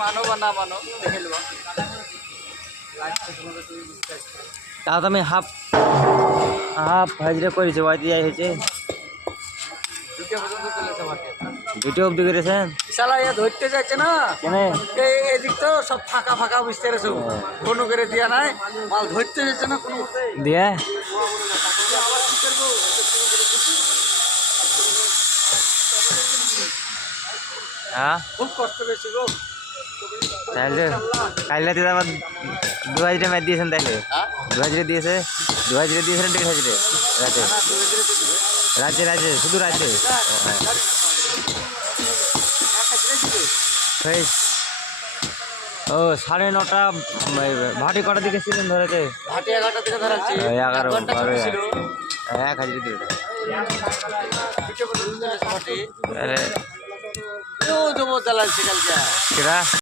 মানো বা না মানো দেখে নেবা। তাও তো আমি হাফ হাফ হাজিরা করেছি ওয়াই দিয়ে হয়েছে দুটো পর্যন্ত চলেছে মাঠে। ভিডিও অব্দি করেছেন শালা ইয়া ধরতে যাচ্ছে না কেন এদিক তো সব ফাঁকা ফাঁকা বুঝতে পেরেছো, কোনো করে দিয়া নাই, মাল ধরতে যাচ্ছে না কোনো মতে। দিয়ে আবার কি করবো? হ্যাঁ খুব কষ্ট পেয়েছি গো। তাহলে কাল রাতে আবার 2,000 ম্যাচ দিয়েছেন তাহলে হ্যাঁ? 2,000 দিয়েছে 2,000 দিয়েছেন 1,500 রাতে না, ধীরে ধীরে তো দিবে। রাতে রাতে শুধু রাতে ও 9:30 ভাটি কটার দিকে ছিলেন ধরেতে হাটে 11টা থেকে ধরাচ্ছি, 11 ঘন্টা ছুটি ছিল। 1,000 দিবে দুটো পর্যন্ত চলেছে মাঠে। আরে ও জবর চালাচ্ছে কালকে। সেটা